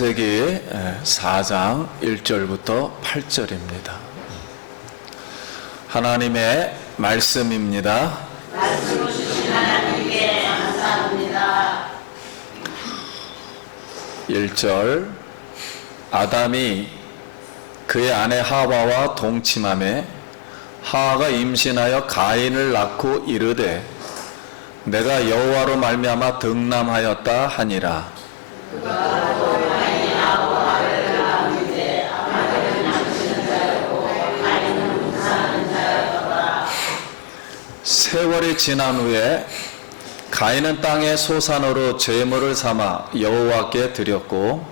창세기 4장 1절부터 8절입니다. 하나님의 말씀입니다. 말씀 주신 하나님께 감사합니다. 1절 아담이 그의 아내 하와와 동침하매 하와가 임신하여 가인을 낳고 이르되 내가 여호와로 말미암아 득남하였다 하니라. 세월이 지난 후에 가인은 땅의 소산으로 제물을 삼아 여호와께 드렸고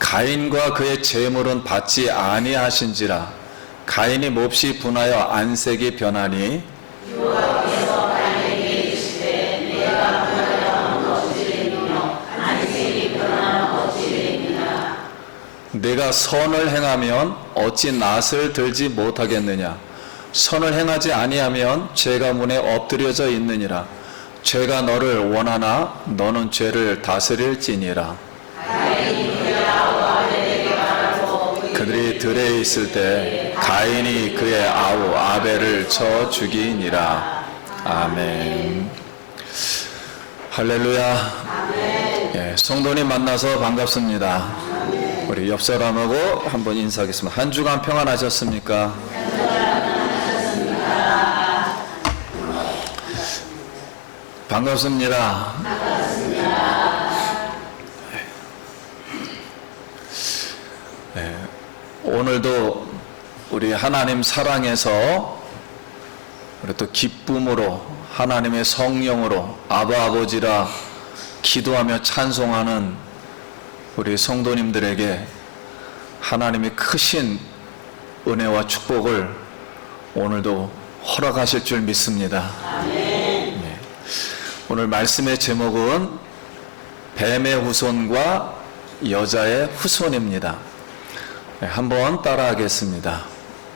가인과 그의 제물은 받지 아니하신지라 가인이 몹시 분하여 안색이 변하니 내가 선을 행하면 어찌 낫을 들지 못하겠느냐. 선을 행하지 아니하면 죄가 문에 엎드려져 있느니라. 죄가 너를 원하나 너는 죄를 다스릴지니라. 그들이 들에 있을 때 가인이 그의 아우 아벨을 쳐 죽이니라. 아멘. 할렐루야. 예, 성도님 만나서 반갑습니다. 우리 옆 사람하고 한번 인사하겠습니다. 한 주간 평안하셨습니까? 반갑습니다. 네, 오늘도 우리 하나님 사랑해서 우리 또 기쁨으로 하나님의 성령으로 아바 아버지라 기도하며 찬송하는 우리 성도님들에게 하나님이 크신 은혜와 축복을 오늘도 허락하실 줄 믿습니다. 네. 오늘 말씀의 제목은 뱀의 후손과 여자의 후손입니다. 네, 한번 따라하겠습니다.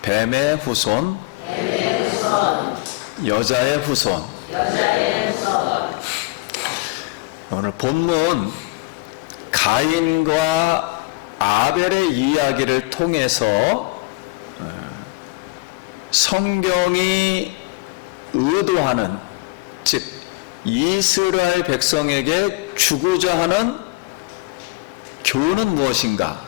뱀의 후손, 여자의 후손. 오늘 본문 가인과 아벨의 이야기를 통해서 성경이 의도하는, 즉 이스라엘 백성에게 주고자 하는 교훈은 무엇인가,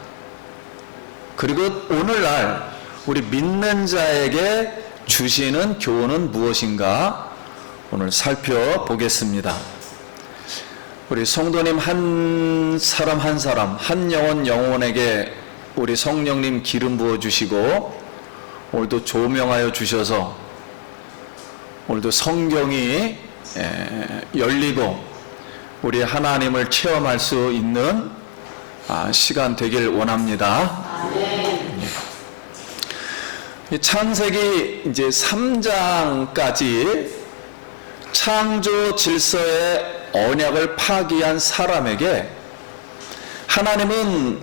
그리고 오늘날 우리 믿는 자에게 주시는 교훈은 무엇인가 오늘 살펴보겠습니다. 우리 성도님 한 사람 한 사람, 한 영혼에게 우리 성령님 기름 부어 주시고 오늘도 조명하여 주셔서 오늘도 성경이 열리고 우리 하나님을 체험할 수 있는 시간 되길 원합니다. 창세기 이제 3장까지 창조 질서의 언약을 파기한 사람에게 하나님은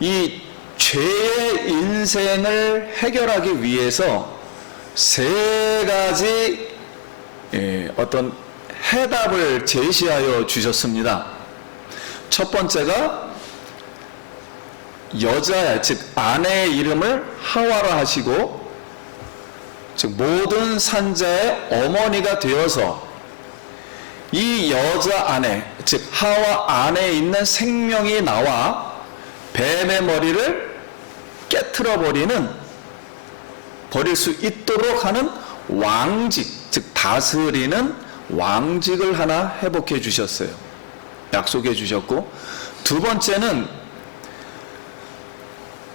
이 죄의 인생을 해결하기 위해서 세 가지 어떤 해답을 제시하여 주셨습니다. 첫 번째가 여자, 즉 아내의 이름을 하와라 하시고, 즉 모든 산자의 어머니가 되어서 이 여자 안에, 즉 하와 안에 있는 생명이 나와 뱀의 머리를 깨트려 버릴 수 있도록 하는 왕직, 즉 다스리는 왕직을 하나 회복해 주셨어요. 약속해 주셨고, 두 번째는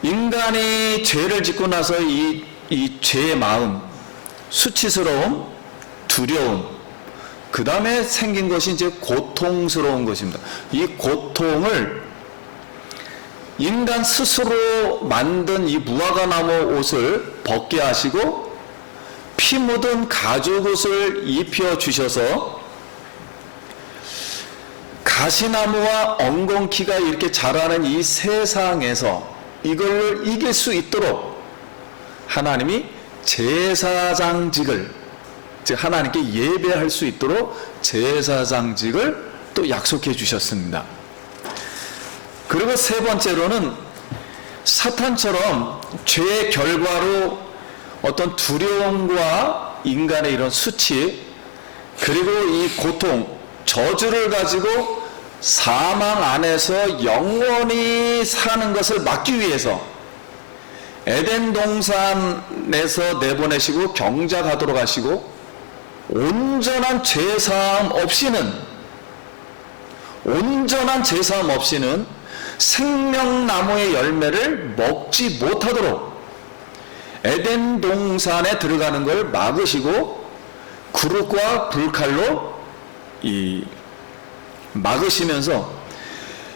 인간이 죄를 짓고 나서 이 죄의 마음, 수치스러움, 두려움, 그 다음에 생긴 것이 이제 고통스러운 것입니다. 이 고통을 인간 스스로 만든 이 무화과나무 옷을 벗게 하시고 피 묻은 가죽옷을 입혀 주셔서 가시나무와 엉겅퀴가 이렇게 자라는 이 세상에서 이걸 이길 수 있도록 하나님이 제사장직을, 즉 하나님께 예배할 수 있도록 제사장직을 또 약속해 주셨습니다. 그리고 세 번째로는 사탄처럼 죄의 결과로 어떤 두려움과 인간의 이런 수치, 그리고 이 고통, 저주를 가지고 사망 안에서 영원히 사는 것을 막기 위해서 에덴 동산에서 내보내시고 경작하도록 하시고, 온전한 죄사함 없이는 생명나무의 열매를 먹지 못하도록 에덴 동산에 들어가는 걸 막으시고 구름과 불칼로 막으시면서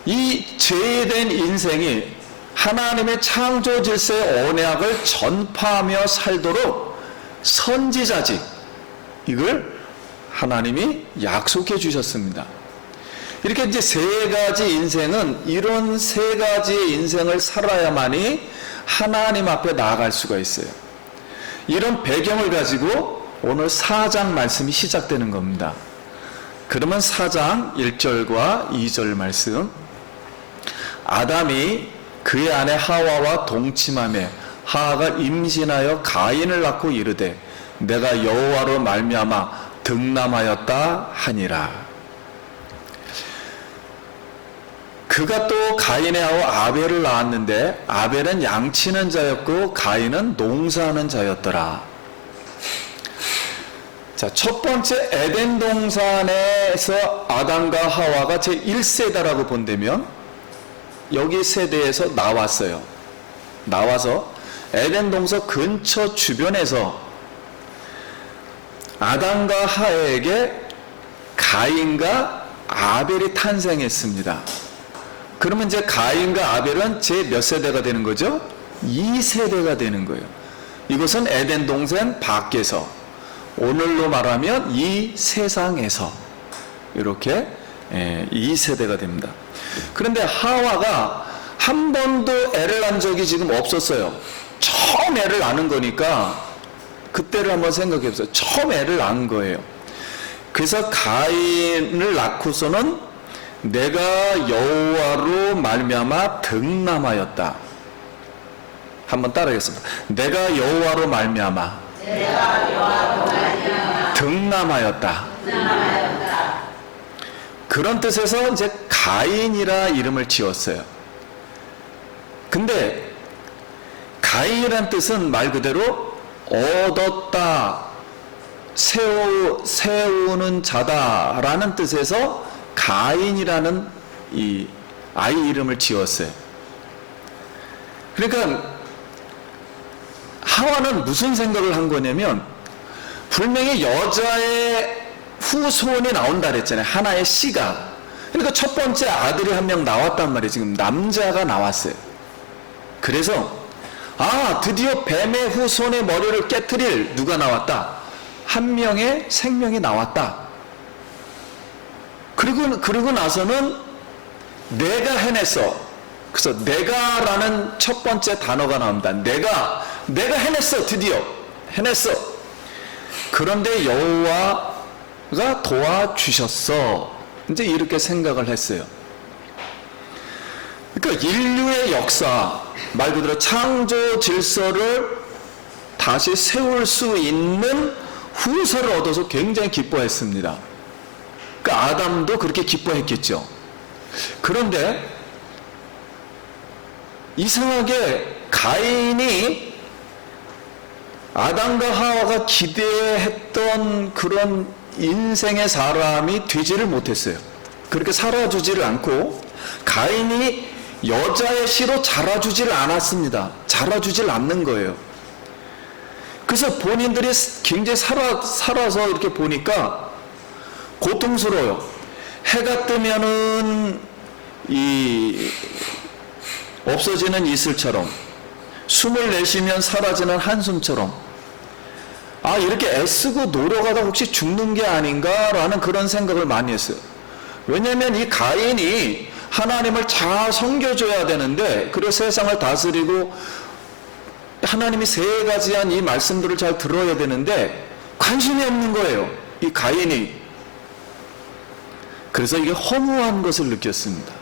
이 죄된 인생이 하나님의 창조 질서의 언약을 전파하며 살도록 선지자직, 이걸 하나님이 약속해 주셨습니다. 이렇게 이제 세 가지 인생은 이런 세 가지의 인생을 살아야만이 하나님 앞에 나아갈 수가 있어요. 이런 배경을 가지고 오늘 4장 말씀이 시작되는 겁니다. 그러면 4장 1절과 2절 말씀, 아담이 그의 아내 하와와 동침하며 하와가 임신하여 가인을 낳고 이르되 내가 여호와로 말미암아 득남하였다 하니라. 그가 또 가인의 아우 아벨을 낳았는데 아벨은 양치는 자였고 가인은 농사하는 자였더라. 자, 첫 번째 에덴 동산에서 아담과 하와가 제 1세대라고 본다면 여기 세대에서 나왔어요. 나와서 에덴 동산 근처 주변에서 아담과 하와에게 가인과 아벨이 탄생했습니다. 그러면 이제 가인과 아벨은 제 몇 세대가 되는 거죠? 2세대가 되는 거예요. 이것은 에덴 동산 밖에서, 오늘로 말하면 이 세상에서 이렇게 2세대가 됩니다. 그런데 하와가 한 번도 애를 낳은 적이 지금 없었어요. 처음 애를 낳는 거니까 그때를 한번 생각해 보세요. 처음 애를 낳은 거예요. 그래서 가인을 낳고서는 내가 여호와로 말미암아 득남하였다. 한번 따라하겠습니다. 내가 여호와로 말미암아 득남하였다. 그런 뜻에서 이제 가인이라 이름을 지었어요. 근데 가인이란 뜻은 말 그대로 얻었다, 세우는 자다라는 뜻에서 가인이라는 이 아이 이름을 지었어요. 그러니까 하와는 무슨 생각을 한 거냐면, 분명히 여자의 후손이 나온다 그랬잖아요. 하나의 씨가. 그러니까 첫 번째 아들이 한 명 나왔단 말이에요. 지금 남자가 나왔어요. 그래서 드디어 뱀의 후손의 머리를 깨트릴 누가 나왔다. 한 명의 생명이 나왔다. 그리고 나서는 내가 해냈어. 그래서 내가라는 첫 번째 단어가 나옵니다. 내가 해냈어. 드디어 해냈어. 그런데 여호와가 도와주셨어. 이제 이렇게 생각을 했어요. 그러니까 인류의 역사, 말 그대로 창조 질서를 다시 세울 수 있는 후서를 얻어서 굉장히 기뻐했습니다. 그러니까 아담도 그렇게 기뻐했겠죠. 그런데 이상하게 가인이 아담과 하와가 기대했던 그런 인생의 사람이 되지를 못했어요. 그렇게 살아주지를 않고 가인이 여자의 씨로 자라주지를 않았습니다. 자라주지를 않는 거예요. 그래서 본인들이 굉장히 살아서 이렇게 보니까 고통스러워요. 해가 뜨면은 이 없어지는 이슬처럼, 숨을 내쉬면 사라지는 한숨처럼, 아, 이렇게 애쓰고 노력하다 혹시 죽는 게 아닌가라는 그런 생각을 많이 했어요. 왜냐하면 이 가인이 하나님을 잘 섬겨줘야 되는데, 그리고 세상을 다스리고 하나님이 세 가지한 이 말씀들을 잘 들어야 되는데 관심이 없는 거예요, 이 가인이. 그래서 이게 허무한 것을 느꼈습니다.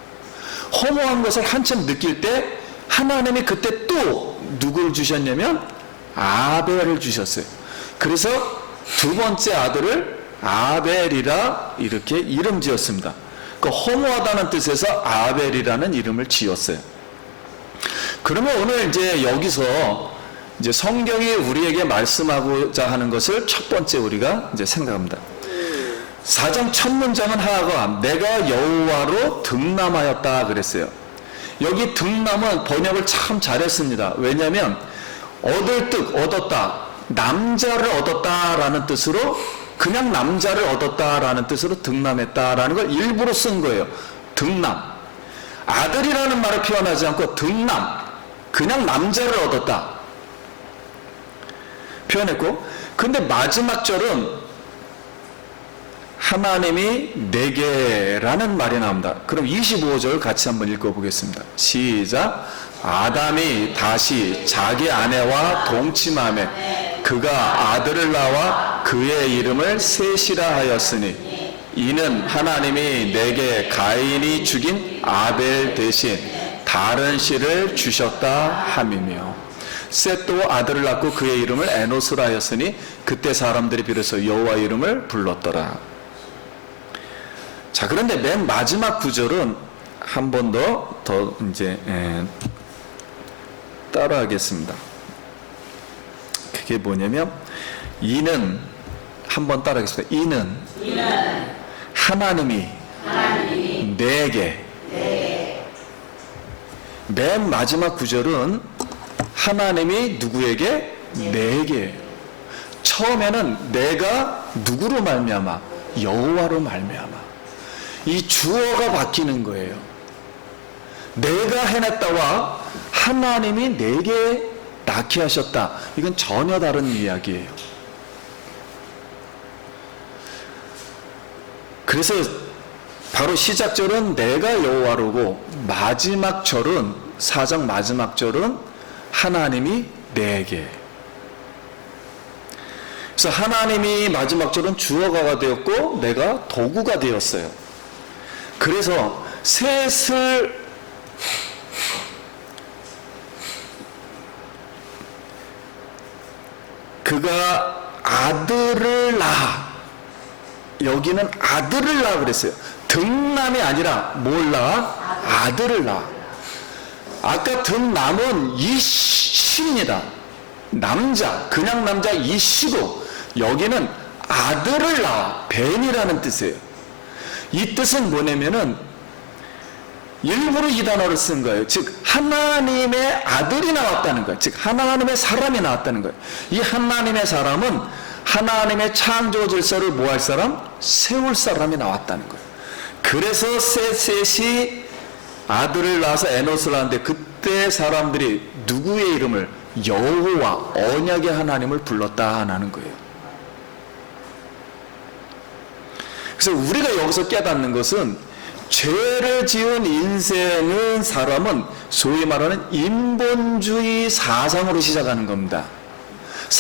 허무한 것을 한참 느낄 때 하나님이 그때 또 누구를 주셨냐면 아벨을 주셨어요. 그래서 두 번째 아들을 아벨이라 이렇게 이름 지었습니다. 그 허무하다는 뜻에서 아벨이라는 이름을 지었어요. 그러면 오늘 이제 여기서 이제 성경이 우리에게 말씀하고자 하는 것을 첫 번째 우리가 이제 생각합니다. 4장 첫 문장은 하하가 내가 여호와로 등남하였다 그랬어요. 여기 등남은 번역을 참 잘했습니다. 왜냐하면 얻을 뜻, 얻었다, 남자를 얻었다라는 뜻으로, 그냥 남자를 얻었다라는 뜻으로 등남했다라는 걸 일부러 쓴 거예요. 등남. 아들이라는 말을 표현하지 않고 등남, 그냥 남자를 얻었다 표현했고, 근데 마지막 절은 하나님이 내게라는 말이 나옵니다. 그럼 25절 같이 한번 읽어보겠습니다. 시작. 아담이 다시 자기 아내와 동침하매 그가 아들을 낳아 그의 이름을 셋이라 하였으니 이는 하나님이 내게 가인이 죽인 아벨 대신 다른 씨를 주셨다 함이며, 셋도 아들을 낳고 그의 이름을 에노스라 하였으니 그때 사람들이 비로소 여호와 이름을 불렀더라. 자, 그런데 맨 마지막 구절은 한 번 더 이제 따라하겠습니다. 그게 뭐냐면 이는, 한번 따라하겠습니다. 이는 하나님이 내게. 맨 마지막 구절은 하나님이 누구에게? 내게. 처음에는 내가 누구로 말미암아? 여호와로 말미암아. 이 주어가 바뀌는 거예요. 내가 해냈다와 하나님이 내게 낳게 하셨다. 이건 전혀 다른 이야기예요. 그래서 바로 시작절은 내가 여호와로고, 마지막 절은, 4장 마지막 절은 하나님이 내게. 그래서 하나님이 마지막 절은 주어가 되었고 내가 도구가 되었어요. 그래서 셋을 그가 아들을 낳아. 여기는 아들을 낳아 그랬어요. 등남이 아니라 뭘 낳아? 아들을 낳아. 아까 등남은 이씨입니다. 남자, 그냥 남자 이씨고, 여기는 아들을 낳아. 벤이라는 뜻이에요. 이 뜻은 뭐냐면은 일부러 이 단어를 쓴 거예요. 즉 하나님의 아들이 나왔다는 거예요. 즉 하나님의 사람이 나왔다는 거예요. 이 하나님의 사람은 하나님의 창조 질서를 뭐 할 사람? 세울 사람이 나왔다는 거예요. 그래서 셋이 아들을 낳아서 에노스를 하는데, 그때 사람들이 누구의 이름을? 여호와, 언약의 하나님을 불렀다 하는 거예요. 그래서 우리가 여기서 깨닫는 것은 죄를 지은 인생은 사람은 소위 말하는 인본주의 사상으로 시작하는 겁니다.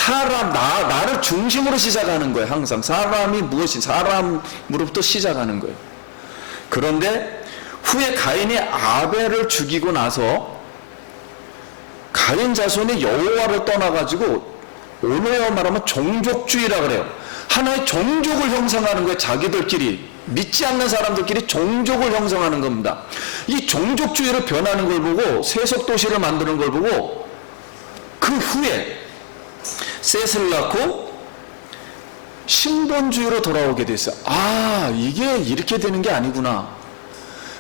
나를 중심으로 시작하는 거예요. 항상 사람이 무엇이 사람으로부터 시작하는 거예요. 그런데 후에 가인이 아벨을 죽이고 나서 가인 자손이 여호와를 떠나가지고 오늘로 말하면 종족주의라 그래요. 하나의 종족을 형성하는 거예요. 자기들끼리 믿지 않는 사람들끼리 종족을 형성하는 겁니다. 이 종족주의로 변하는 걸 보고 세속도시를 만드는 걸 보고 그 후에 셋을 낳고 신본주의로 돌아오게 됐어요. 아, 이게 이렇게 되는 게 아니구나.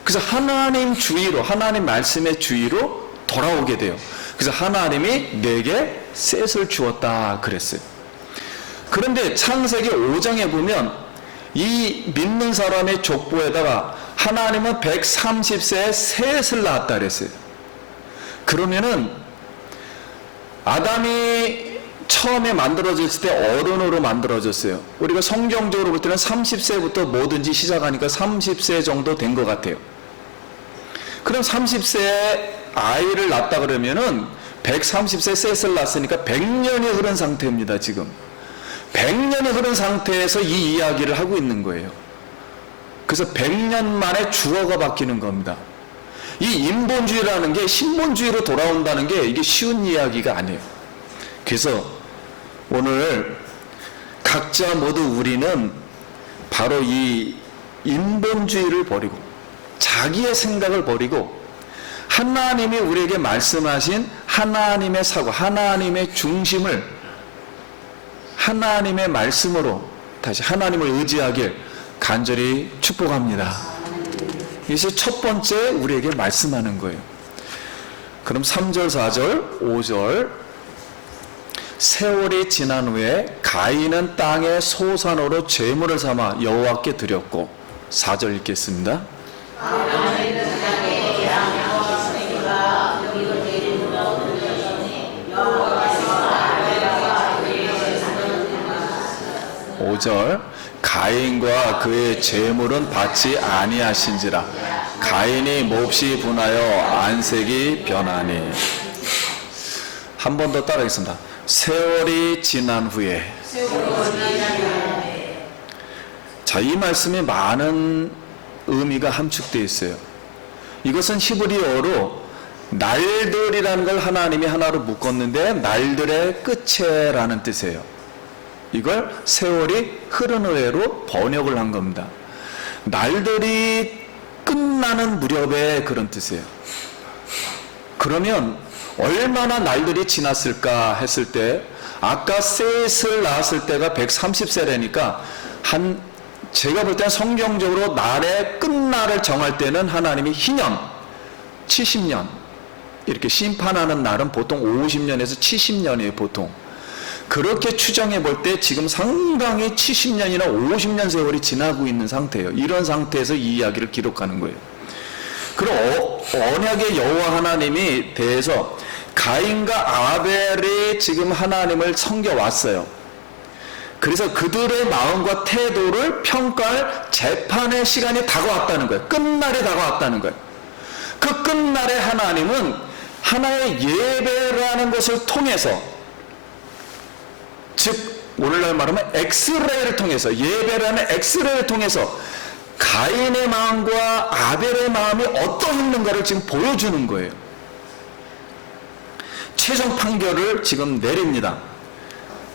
그래서 하나님 주의로, 하나님 말씀의 주의로 돌아오게 돼요. 그래서 하나님이 내게 셋을 주었다 그랬어요. 그런데 창세기 5장에 보면 이 믿는 사람의 족보에다가 하나님은 130세에 셋을 낳았다 그랬어요. 그러면은 아담이 처음에 만들어졌을 때 어른으로 만들어졌어요. 우리가 성경적으로 볼 때는 30세부터 뭐든지 시작하니까 30세 정도 된 것 같아요. 그럼 30세에 아이를 낳았다 그러면은 130세 셋을 낳았으니까 100년이 흐른 상태입니다. 지금 100년이 흐른 상태에서 이 이야기를 하고 있는 거예요. 그래서 100년 만에 주어가 바뀌는 겁니다. 이 인본주의라는 게 신본주의로 돌아온다는 게 이게 쉬운 이야기가 아니에요. 그래서 오늘 각자 모두 우리는 바로 이 인본주의를 버리고 자기의 생각을 버리고 하나님이 우리에게 말씀하신 하나님의 사고, 하나님의 중심을 하나님의 말씀으로 다시 하나님을 의지하길 간절히 축복합니다. 이것이 첫 번째 우리에게 말씀하는 거예요. 그럼 3절, 4절, 5절 세월이 지난 후에 가인은 땅의 소산으로 제물을 삼아 여호와께 드렸고 4절 읽겠습니다. 아브라함이 땅에 양과 새가 여기로 데리고 들렸더니 여호와께서 아벨과 그의 제물을 5절 가인과 그의 제물은 받지 아니하신지라 가인이 몹시 분하여 안색이 변하니. 한 번 더 따라하겠습니다. 세월이 지난 후에. 자, 이 말씀에 많은 의미가 함축되어 있어요. 이것은 히브리어로 날들이라는 걸 하나님이 하나로 묶었는데 날들의 끝에라는 뜻이에요. 이걸 세월이 흐른 후에로 번역을 한 겁니다. 날들이 끝나는 무렵에 그런 뜻이에요. 그러면 얼마나 날들이 지났을까 했을 때 아까 셋을 낳았을 때가 130세라니까 제가 볼 때는 성경적으로 날의 끝날을 정할 때는 하나님이 희년 70년 이렇게 심판하는 날은 보통 50년에서 70년이에요. 보통 그렇게 추정해 볼 때 지금 상당히 70년이나 50년 세월이 지나고 있는 상태예요. 이런 상태에서 이 이야기를 기록하는 거예요. 그리고 언약의 여호와 하나님이 대해서 가인과 아벨이 지금 하나님을 섬겨왔어요. 그래서 그들의 마음과 태도를 평가할 재판의 시간이 다가왔다는 거예요. 끝날이 다가왔다는 거예요. 그 끝날에 하나님은 하나의 예배라는 것을 통해서, 즉 오늘날 말하면 엑스레이를 통해서, 예배라는 엑스레이를 통해서 가인의 마음과 아벨의 마음이 어떠했는가를 지금 보여주는 거예요. 최종 판결을 지금 내립니다.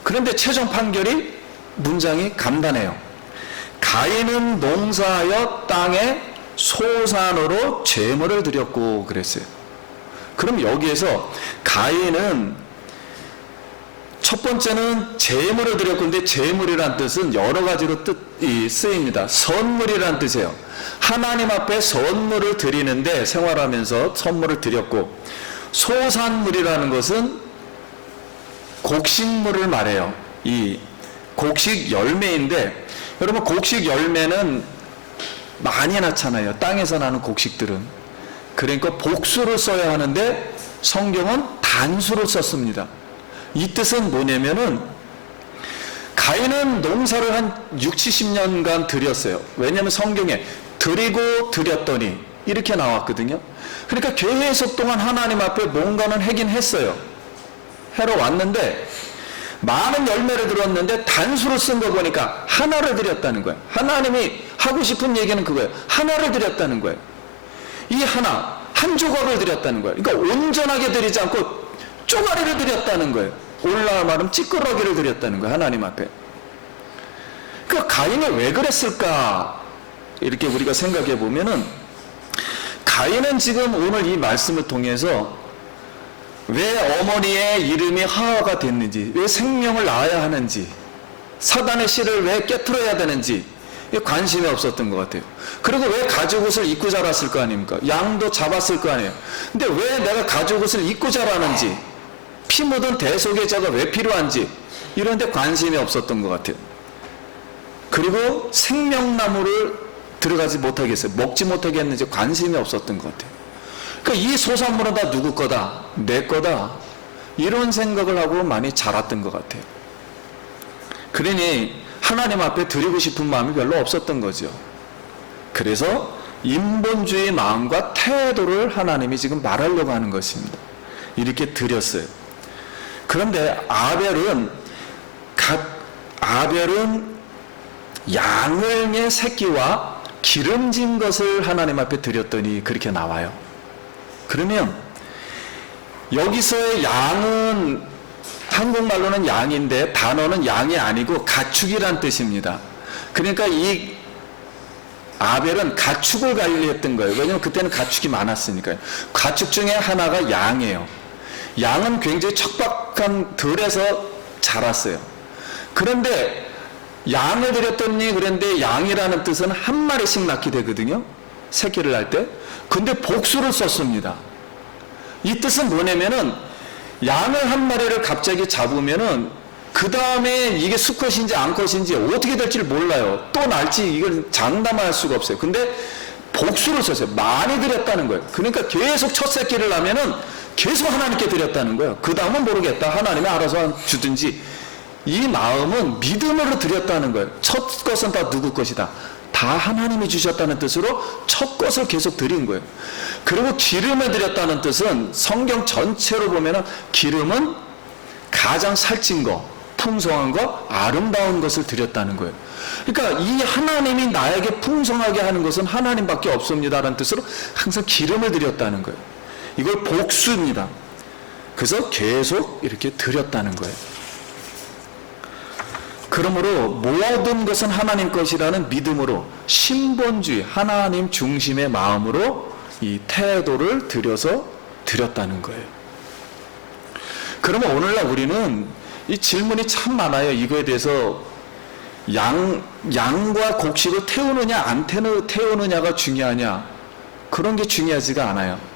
그런데 최종 판결이 문장이 간단해요. 가인은 농사하여 땅에 소산으로 제물을 드렸고 그랬어요. 그럼 여기에서 가인은 첫 번째는 제물을 드렸고, 근데 제물이란 뜻은 여러 가지로 쓰입니다. 선물이란 뜻이에요. 하나님 앞에 선물을 드리는데 생활하면서 선물을 드렸고, 소산물이라는 것은 곡식물을 말해요. 이 곡식 열매인데, 여러분 곡식 열매는 많이 낳잖아요. 땅에서 나는 곡식들은. 그러니까 복수를 써야 하는데 성경은 단수를 썼습니다. 이 뜻은 뭐냐면은 가인은 농사를 한 6, 70년간 들였어요. 왜냐하면 성경에 드리고 드렸더니 이렇게 나왔거든요. 그러니까 계속 동안 하나님 앞에 뭔가는 하긴 했어요. 해러 왔는데 많은 열매를 들었는데 단수로 쓴 거 보니까 하나를 드렸다는 거예요. 하나님이 하고 싶은 얘기는 그거예요. 하나를 드렸다는 거예요. 이 하나, 한 조각을 드렸다는 거예요. 그러니까 온전하게 드리지 않고 쪼가리를 드렸다는 거예요. 오늘날 말하면 찌끄러기를 드렸다는 거예요. 하나님 앞에. 그러니까 가인이 왜 그랬을까? 이렇게 우리가 생각해 보면은 가인은 지금 오늘 이 말씀을 통해서 왜 어머니의 이름이 하와가 됐는지, 왜 생명을 낳아야 하는지, 사단의 씨를 왜 깨트려야 되는지 관심이 없었던 것 같아요. 그리고 왜 가죽옷을 입고 자랐을 거 아닙니까? 양도 잡았을 거 아니에요. 근데 왜 내가 가죽옷을 입고 자라는지, 피 묻은 대속의자가 왜 필요한지 이런 데 관심이 없었던 것 같아요. 그리고 생명나무를 들어가지 못하겠어요. 먹지 못하겠는지 관심이 없었던 것 같아요. 그러니까 이 소산물은 다 누구 거다? 내 거다. 이런 생각을 하고 많이 자랐던 것 같아요. 그러니 하나님 앞에 드리고 싶은 마음이 별로 없었던 거죠. 그래서 인본주의 마음과 태도를 하나님이 지금 말하려고 하는 것입니다. 이렇게 드렸어요. 그런데 아벨은 양의 새끼와 기름진 것을 하나님 앞에 드렸더니 그렇게 나와요. 그러면 여기서의 양은 한국말로는 양인데 단어는 양이 아니고 가축이란 뜻입니다. 그러니까 이 아벨은 가축을 관리했던 거예요. 왜냐하면 그때는 가축이 많았으니까요. 가축 중에 하나가 양이에요. 양은 굉장히 척박한 들에서 자랐어요. 그런데 양을 드렸더니 그런데 양이라는 뜻은 한 마리씩 낳게 되거든요. 새끼를 낳을 때. 근데 복수를 썼습니다. 이 뜻은 뭐냐면은 양을 한 마리를 갑자기 잡으면은 그 다음에 이게 수컷인지 암컷인지 어떻게 될지를 몰라요. 또 날지 이걸 장담할 수가 없어요. 근데 복수를 썼어요. 많이 드렸다는 거예요. 그러니까 계속 첫 새끼를 낳으면은 계속 하나님께 드렸다는 거예요. 그 다음은 모르겠다. 하나님이 알아서 주든지. 이 마음은 믿음으로 드렸다는 거예요. 첫 것은 다 누구 것이다. 다 하나님이 주셨다는 뜻으로 첫 것을 계속 드린 거예요. 그리고 기름을 드렸다는 뜻은 성경 전체로 보면은 기름은 가장 살찐 거, 풍성한 거, 아름다운 것을 드렸다는 거예요. 그러니까 이 하나님이 나에게 풍성하게 하는 것은 하나님밖에 없습니다라는 뜻으로 항상 기름을 드렸다는 거예요. 이걸 복수입니다. 그래서 계속 이렇게 드렸다는 거예요. 그러므로 모든 것은 하나님 것이라는 믿음으로 신본주의, 하나님 중심의 마음으로 이 태도를 들여서 드렸다는 거예요. 그러면 오늘날 우리는 이 질문이 참 많아요. 이거에 대해서 양과 곡식을 태우느냐 안 태우느냐가 중요하냐, 그런 게 중요하지가 않아요.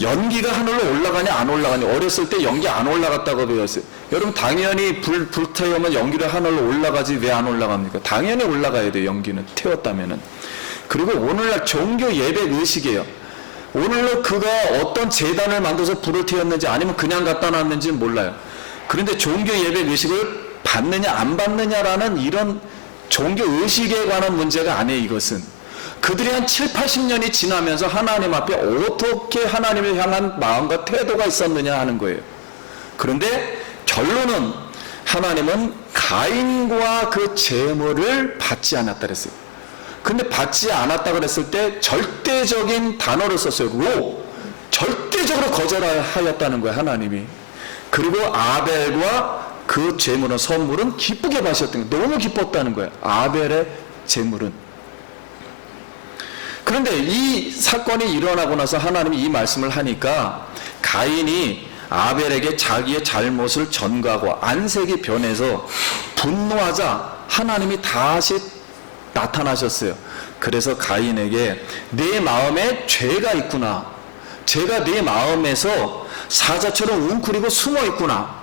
연기가 하늘로 올라가냐 안 올라가냐, 어렸을 때 연기 안 올라갔다고 배웠어요. 여러분 당연히 불 태우면 연기가 하늘로 올라가지 왜 안 올라갑니까? 당연히 올라가야 돼요. 연기는 태웠다면은. 그리고 오늘날 종교 예배 의식이에요. 오늘날 그가 어떤 재단을 만들어서 불을 태웠는지 아니면 그냥 갖다 놨는지는 몰라요. 그런데 종교 예배 의식을 받느냐 안 받느냐라는 이런 종교 의식에 관한 문제가 아니에요. 이것은 그들이 한 7, 80년이 지나면서 하나님 앞에 어떻게 하나님을 향한 마음과 태도가 있었느냐 하는 거예요. 그런데 결론은 하나님은 가인과 그 제물을 받지 않았다 그랬어요. 근데 받지 않았다 그랬을 때 절대적인 단어를 썼어요. 절대적으로 거절하였다는 거예요. 하나님이. 그리고 아벨과 그 제물은, 선물은 기쁘게 받으셨던 거예요. 너무 기뻤다는 거예요. 아벨의 제물은. 그런데 이 사건이 일어나고 나서 하나님이 이 말씀을 하니까 가인이 아벨에게 자기의 잘못을 전가하고 안색이 변해서 분노하자 하나님이 다시 나타나셨어요. 그래서 가인에게 내 마음에 죄가 있구나. 죄가 내 마음에서 사자처럼 웅크리고 숨어 있구나.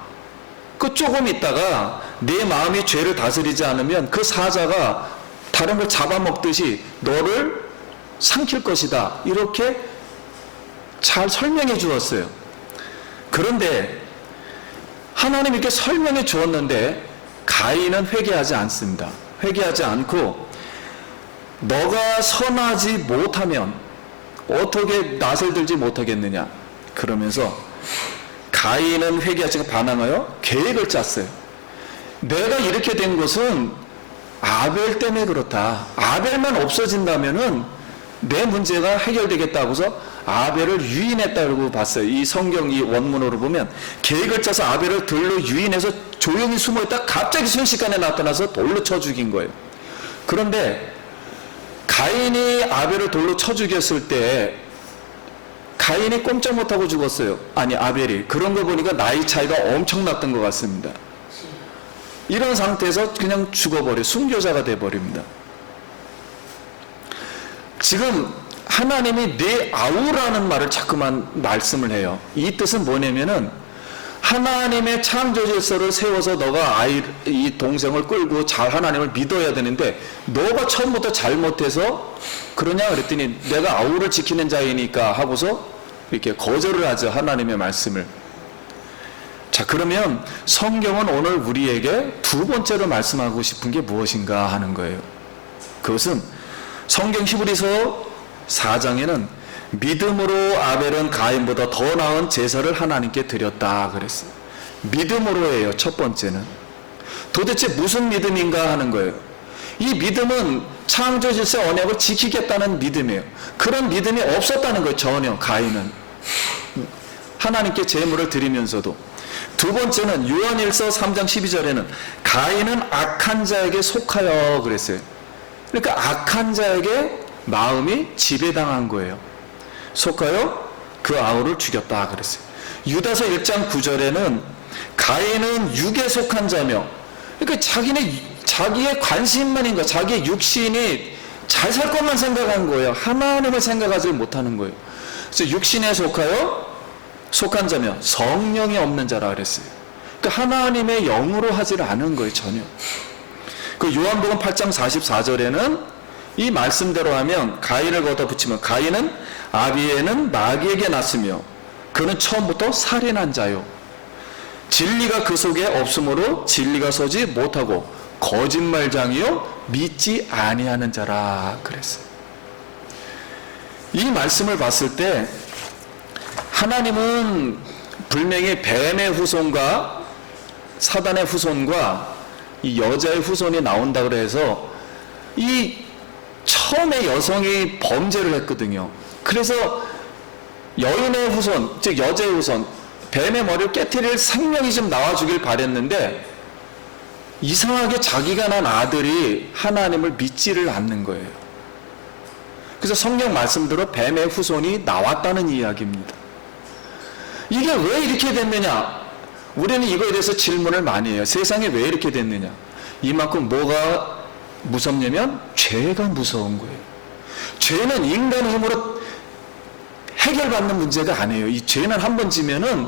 그 조금 있다가 내 마음이 죄를 다스리지 않으면 그 사자가 다른 걸 잡아먹듯이 너를 삼킬 것이다. 이렇게 잘 설명해 주었어요. 그런데 하나님 이렇게 설명해 주었는데 가인은 회개하지 않습니다. 회개하지 않고 너가 선하지 못하면 어떻게 낯을 들지 못하겠느냐 그러면서 가인은 회개하지 않고 반항하여 계획을 짰어요. 내가 이렇게 된 것은 아벨 때문에 그렇다. 아벨만 없어진다면은 내 문제가 해결되겠다고서 아벨을 유인했다고 봤어요. 이 성경 이 원문으로 보면 계획을 짜서 아벨을 들로 유인해서 조용히 숨어있다 갑자기 순식간에 나타나서 돌로 쳐 죽인 거예요. 그런데 가인이 아벨을 돌로 쳐 죽였을 때 가인이 꼼짝 못하고 죽었어요. 아니 아벨이. 그런 거 보니까 나이 차이가 엄청났던 것 같습니다. 이런 상태에서 그냥 죽어버려 순교자가 돼버립니다. 지금 하나님이 내 아우라는 말을 자꾸만 말씀을 해요. 이 뜻은 뭐냐면은 하나님의 창조 질서를 세워서 너가 이 동생을 끌고 잘 하나님을 믿어야 되는데 너가 처음부터 잘못해서 그러냐 그랬더니 내가 아우를 지키는 자이니까 하고서 이렇게 거절을 하죠. 하나님의 말씀을. 자, 그러면 성경은 오늘 우리에게 두 번째로 말씀하고 싶은 게 무엇인가 하는 거예요. 그것은 성경 히브리서 4장에는 믿음으로 아벨은 가인보다 더 나은 제사를 하나님께 드렸다 그랬어요. 믿음으로예요. 첫 번째는. 도대체 무슨 믿음인가 하는 거예요. 이 믿음은 창조 질서 언약을 지키겠다는 믿음이에요. 그런 믿음이 없었다는 거예요. 전혀 가인은. 하나님께 제물을 드리면서도. 두 번째는 요한일서 3장 12절에는 가인은 악한 자에게 속하여 그랬어요. 그러니까 악한 자에게 마음이 지배당한 거예요. 속하여 그 아우를 죽였다 그랬어요. 유다서 1장 9절에는 가인은 육에 속한 자며 그러니까 자기의 관심만인 거예요. 자기의 육신이 잘 살 것만 생각한 거예요. 하나님을 생각하지 못하는 거예요. 그래서 육신에 속한 자며 성령이 없는 자라 그랬어요. 그러니까 하나님의 영으로 하지를 않은 거예요. 전혀. 그 요한복음 8장 44절에는 이 말씀대로 하면 가인을 걷어 붙이면 가인은 아비에는 마귀에게 났으며 그는 처음부터 살인한 자요. 진리가 그 속에 없으므로 진리가 서지 못하고 거짓말장이요 믿지 아니하는 자라 그랬어요. 이 말씀을 봤을 때 하나님은 분명히 뱀의 후손과 사단의 후손과 이 여자의 후손이 나온다 그래서 이 처음에 여성이 범죄를 했거든요. 그래서 여인의 후손, 즉 여자의 후손, 뱀의 머리를 깨트릴 생명이 좀 나와주길 바랬는데 이상하게 자기가 난 아들이 하나님을 믿지를 않는 거예요. 그래서 성경 말씀대로 뱀의 후손이 나왔다는 이야기입니다. 이게 왜 이렇게 됐느냐? 우리는 이거에 대해서 질문을 많이 해요. 세상에 왜 이렇게 됐느냐? 이만큼 뭐가 무섭냐면 죄가 무서운 거예요. 죄는 인간의 힘으로 해결받는 문제가 아니에요. 이 죄는 한 번 지면은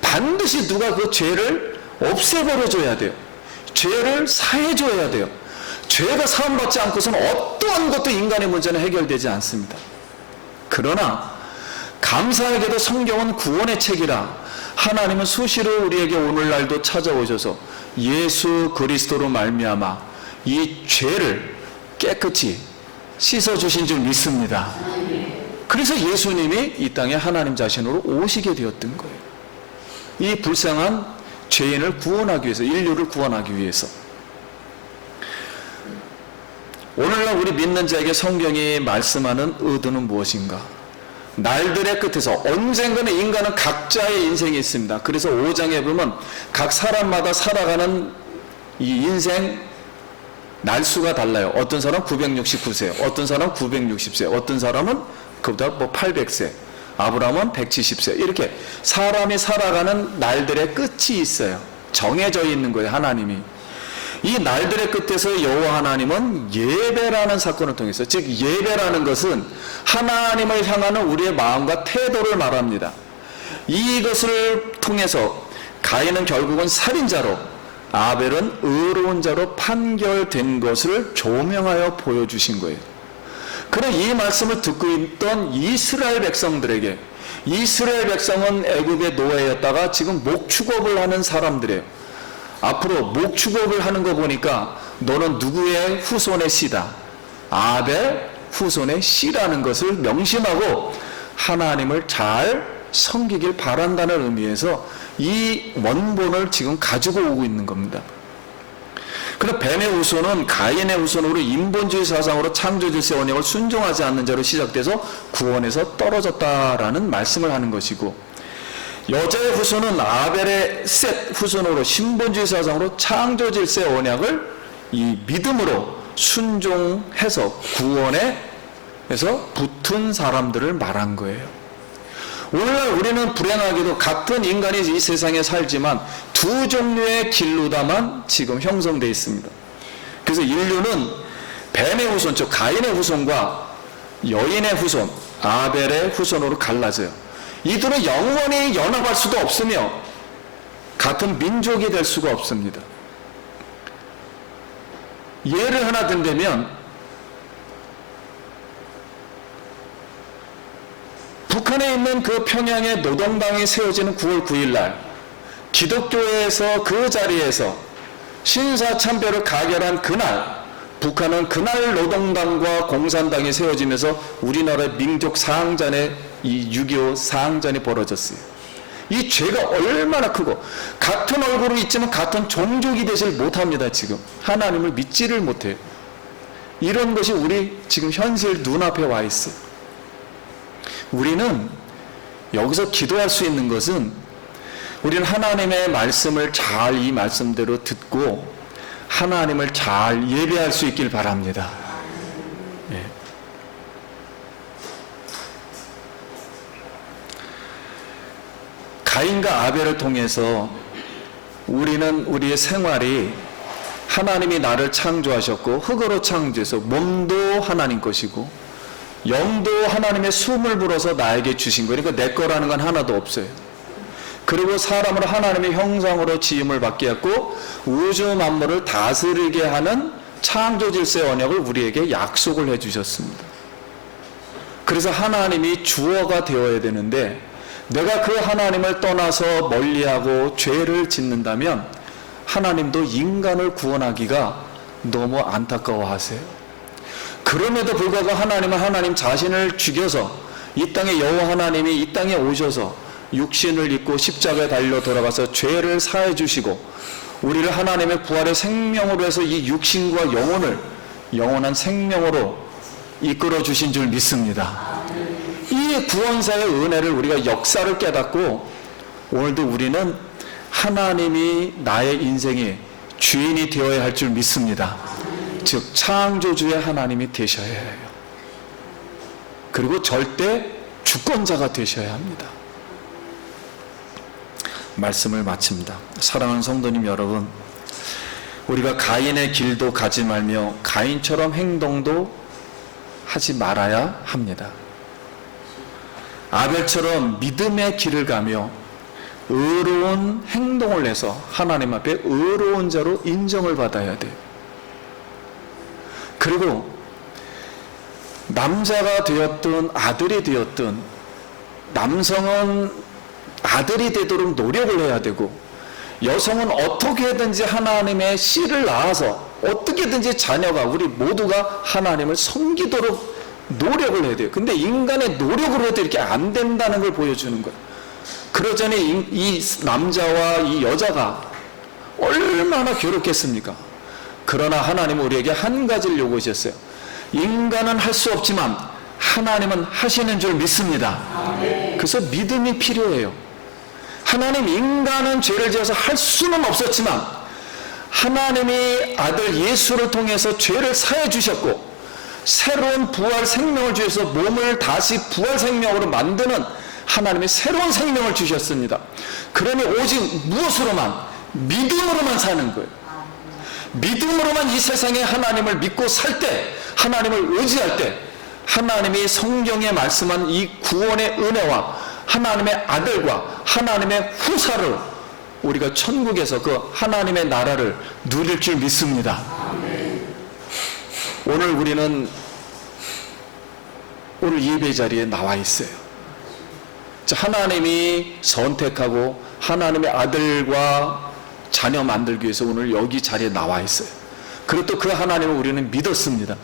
반드시 누가 그 죄를 없애버려 줘야 돼요. 죄를 사해 줘야 돼요. 죄가 사함받지 않고서는 어떠한 것도 인간의 문제는 해결되지 않습니다. 그러나 감사하게도 성경은 구원의 책이라 하나님은 수시로 우리에게 오늘날도 찾아오셔서 예수 그리스도로 말미암아 이 죄를 깨끗이 씻어주신 줄 믿습니다. 그래서 예수님이 이 땅에 하나님 자신으로 오시게 되었던 거예요. 이 불쌍한 죄인을 구원하기 위해서, 인류를 구원하기 위해서. 오늘날 우리 믿는 자에게 성경이 말씀하는 의도는 무엇인가? 날들의 끝에서 언젠가는 인간은 각자의 인생이 있습니다. 그래서 5장에 보면 각 사람마다 살아가는 이 인생 날수가 달라요. 어떤 사람은 969세, 어떤 사람은 960세, 어떤 사람은 그보다 800세, 아브라함은 170세. 이렇게 사람이 살아가는 날들의 끝이 있어요. 정해져 있는 거예요. 하나님이. 이 날들의 끝에서 여호와 하나님은 예배라는 사건을 통해서, 즉 예배라는 것은 하나님을 향하는 우리의 마음과 태도를 말합니다. 이것을 통해서 가인은 결국은 살인자로, 아벨은 의로운 자로 판결된 것을 조명하여 보여주신 거예요. 그런 이 말씀을 듣고 있던 이스라엘 백성들에게, 이스라엘 백성은 애굽의 노예였다가 지금 목축업을 하는 사람들이에요. 앞으로 목축업을 하는 거 보니까 너는 누구의 후손의 씨다. 아벨 후손의 씨라는 것을 명심하고 하나님을 잘 섬기길 바란다는 의미에서 이 원본을 지금 가지고 오고 있는 겁니다. 그럼 뱀의 후손은 가인의 후손으로 인본주의 사상으로 창조질서 원칙을 순종하지 않는 자로 시작돼서 구원에서 떨어졌다라는 말씀을 하는 것이고, 여자의 후손은 아벨의 셋 후손으로 신본주의 사상으로 창조질서의 언약을 이 믿음으로 순종해서 구원에서 붙은 사람들을 말한 거예요. 오늘날 우리는 불행하게도 같은 인간이 이 세상에 살지만 두 종류의 길로다만 지금 형성되어 있습니다. 그래서 인류는 뱀의 후손, 즉 가인의 후손과 여인의 후손, 아벨의 후손으로 갈라져요. 이들은 영원히 연합할 수도 없으며 같은 민족이 될 수가 없습니다. 예를 하나 든다면 북한에 있는 그 평양의 노동당이 세워지는 9월 9일 날 기독교에서 그 자리에서 신사참배를 가결한 그날, 북한은 그날 노동당과 공산당이 세워지면서 우리나라의 민족 사항전의 이 6.25 사항전이 벌어졌어요. 이 죄가 얼마나 크고, 같은 얼굴로 있지만 같은 종족이 되질 못합니다. 지금 하나님을 믿지를 못해요. 이런 것이 우리 지금 현실 눈앞에 와 있어요. 우리는 여기서 기도할 수 있는 것은, 우리는 하나님의 말씀을 잘 이 말씀대로 듣고 하나님을 잘 예배할 수 있길 바랍니다. 네. 가인과 아벨을 통해서 우리는 우리의 생활이, 하나님이 나를 창조하셨고 흙으로 창조해서 몸도 하나님 것이고 영도 하나님의 숨을 불어서 나에게 주신 거예요. 그러니까 내 거라는 건 하나도 없어요. 그리고 사람으로 하나님의 형상으로 지음을 받게 했고 우주 만물을 다스리게 하는 창조 질서의 언약을 우리에게 약속을 해주셨습니다. 그래서 하나님이 주어가 되어야 되는데, 내가 그 하나님을 떠나서 멀리하고 죄를 짓는다면 하나님도 인간을 구원하기가 너무 안타까워하세요. 그럼에도 불구하고 하나님은 하나님 자신을 죽여서 이 땅에 여호와 하나님이 이 땅에 오셔서 육신을 입고 십자가에 달려 돌아가서 죄를 사해 주시고 우리를 하나님의 부활의 생명으로 해서 이 육신과 영혼을 영원한 생명으로 이끌어 주신 줄 믿습니다. 이 구원사의 은혜를 우리가 역사를 깨닫고 오늘도 우리는 하나님이 나의 인생의 주인이 되어야 할 줄 믿습니다. 즉 창조주의 하나님이 되셔야 해요. 그리고 절대 주권자가 되셔야 합니다. 말씀을 마칩니다. 사랑하는 성도님 여러분, 우리가 가인의 길도 가지 말며 가인처럼 행동도 하지 말아야 합니다. 아벨처럼 믿음의 길을 가며 의로운 행동을 해서 하나님 앞에 의로운 자로 인정을 받아야 돼요. 그리고 남자가 되었든 아들이 되었든 남성은 아들이 되도록 노력을 해야 되고, 여성은 어떻게든지 하나님의 씨를 낳아서 어떻게든지 자녀가, 우리 모두가 하나님을 섬기도록 노력을 해야 돼요. 근데 인간의 노력으로 해도 이렇게 안 된다는 걸 보여주는 거예요. 그러자니 이 남자와 이 여자가 얼마나 괴롭겠습니까? 그러나 하나님은 우리에게 한 가지를 요구하셨어요. 인간은 할 수 없지만 하나님은 하시는 줄 믿습니다. 그래서 믿음이 필요해요. 하나님, 인간은 죄를 지어서 할 수는 없었지만 하나님이 아들 예수를 통해서 죄를 사해 주셨고 새로운 부활 생명을 주셔서 몸을 다시 부활 생명으로 만드는 하나님의 새로운 생명을 주셨습니다. 그러니 오직 무엇으로만? 믿음으로만 사는 거예요. 믿음으로만 이 세상에 하나님을 믿고 살 때, 하나님을 의지할 때 하나님이 성경에 말씀한 이 구원의 은혜와 하나님의 아들과 하나님의 후사를 우리가 천국에서 그 하나님의 나라를 누릴 줄 믿습니다. 오늘 우리는 오늘 예배 자리에 나와 있어요. 하나님이 선택하고 하나님의 아들과 자녀 만들기 위해서 오늘 여기 자리에 나와 있어요. 그리고 또 그 하나님을 우리는 믿었습니다.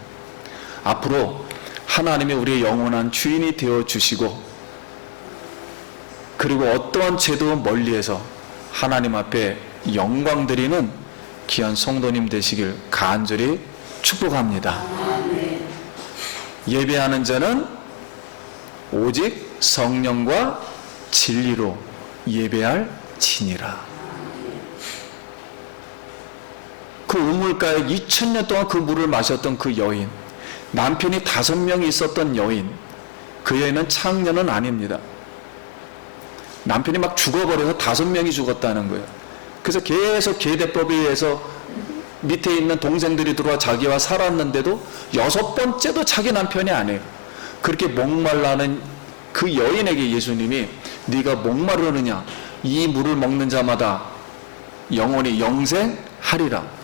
앞으로 하나님이 우리의 영원한 주인이 되어 주시고, 그리고 어떠한 죄도 멀리해서 하나님 앞에 영광 드리는 귀한 성도님 되시길 간절히 축복합니다. 예배하는 자는 오직 성령과 진리로 예배할 지니라. 그 우물가에 2000년 동안 그 물을 마셨던 그 여인, 남편이 5명이 있었던 여인, 그 여인은 창녀는 아닙니다. 남편이 막 죽어버려서 5명이 죽었다는 거예요. 그래서 계속 계대법에 의해서 밑에 있는 동생들이 들어와 자기와 살았는데도 6번째도 자기 남편이 아니에요. 그렇게 목말라는 그 여인에게 예수님이 네가 목마르느냐, 이 물을 먹는 자마다 영원히 영생하리라.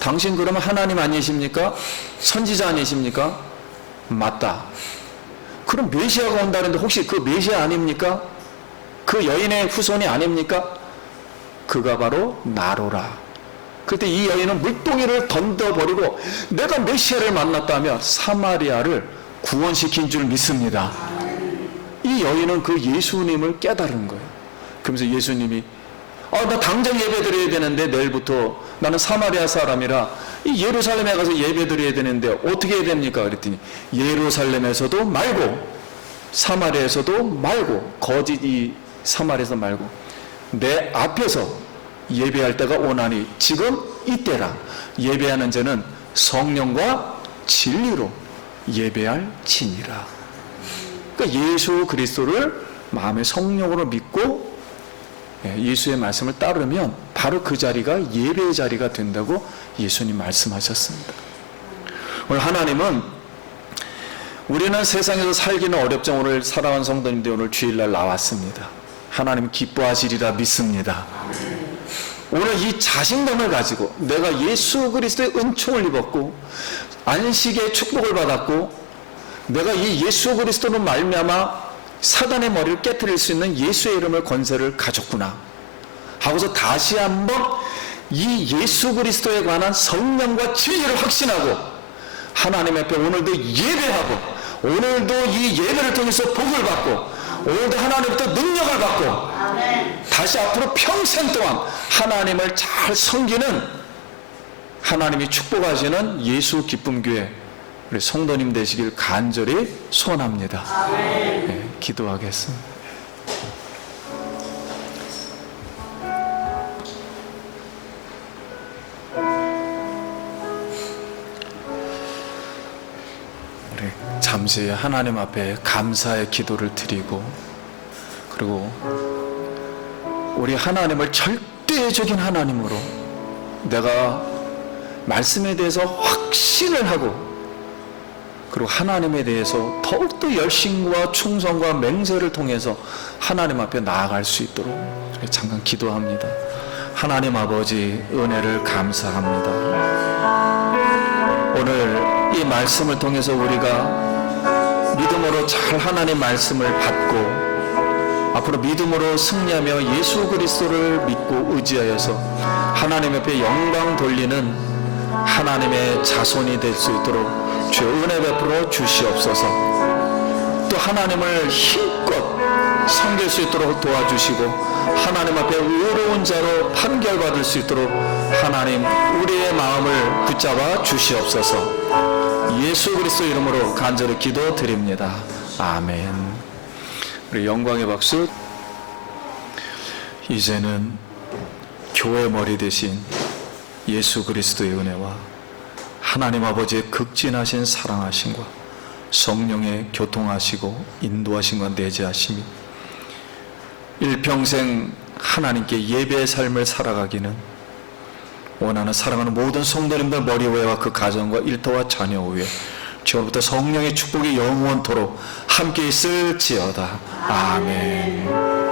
당신 그러면 하나님 아니십니까? 선지자 아니십니까? 맞다. 그럼 메시아가 온다는데 혹시 그 메시아 아닙니까? 그 여인의 후손이 아닙니까? 그가 바로 나로라. 그때 이 여인은 물동이를 던져버리고 내가 메시아를 만났다며 사마리아를 구원시킨 줄 믿습니다. 이 여인은 그 예수님을 깨달은 거예요. 그러면서 예수님이 나 당장 예배 드려야 되는데 내일부터 나는 사마리아 사람이라 이 예루살렘에 가서 예배 드려야 되는데 어떻게 해야 됩니까? 그랬더니 예루살렘에서도 말고 사마리아에서도 말고, 거짓 이 사마리아에서 말고 내 앞에서 예배할 때가 오나니 지금 이때라. 예배하는 자는 성령과 진리로 예배할 지니라. 그러니까 예수 그리스도를 마음의 성령으로 믿고 예수의 말씀을 따르면 바로 그 자리가 예배의 자리가 된다고 예수님 말씀하셨습니다. 오늘 하나님은 우리는 세상에서 살기는 어렵지만 오늘 사랑하는 성도님들 오늘 주일날 나왔습니다. 하나님 기뻐하시리라 믿습니다. 오늘 이 자신감을 가지고 내가 예수 그리스도의 은총을 입었고 안식의 축복을 받았고 내가 이 예수 그리스도로 말미암아 사단의 머리를 깨트릴 수 있는 예수의 이름을 권세를 가졌구나 하고서 다시 한번 이 예수 그리스도에 관한 성령과 진리를 확신하고 하나님 앞에 오늘도 예배하고 오늘도 이 예배를 통해서 복을 받고 오늘도 하나님부터 능력을 받고 다시 앞으로 평생 동안 하나님을 잘 섬기는 하나님이 축복하시는 예수 기쁨교회 우리 성도님 되시길 간절히 소원합니다. 네, 기도하겠습니다. 우리 잠시 하나님 앞에 감사의 기도를 드리고 그리고 우리 하나님을 절대적인 하나님으로 내가 말씀에 대해서 확신을 하고 그리고 하나님에 대해서 더욱더 열심과 충성과 맹세를 통해서 하나님 앞에 나아갈 수 있도록 잠깐 기도합니다. 하나님 아버지 은혜를 감사합니다. 오늘 이 말씀을 통해서 우리가 믿음으로 잘 하나님 말씀을 받고 앞으로 믿음으로 승리하며 예수 그리스도를 믿고 의지하여서 하나님 앞에 영광 돌리는 하나님의 자손이 될 수 있도록 주의 은혜 베풀어 주시옵소서. 또 하나님을 힘껏 섬길 수 있도록 도와주시고 하나님 앞에 의로운 자로 판결받을 수 있도록 하나님 우리의 마음을 붙잡아 주시옵소서. 예수 그리스도 이름으로 간절히 기도드립니다. 아멘. 우리 영광의 박수. 이제는 교회 머리 대신 예수 그리스도의 은혜와 하나님 아버지의 극진하신 사랑하심과 성령의 교통하시고 인도하심과 내재하심이 일평생 하나님께 예배의 삶을 살아가기는 원하는 사랑하는 모든 성도님들 머리 위와 그 가정과 일터와 자녀 위에 지금부터 성령의 축복이 영원토록 함께 있을지어다. 아멘.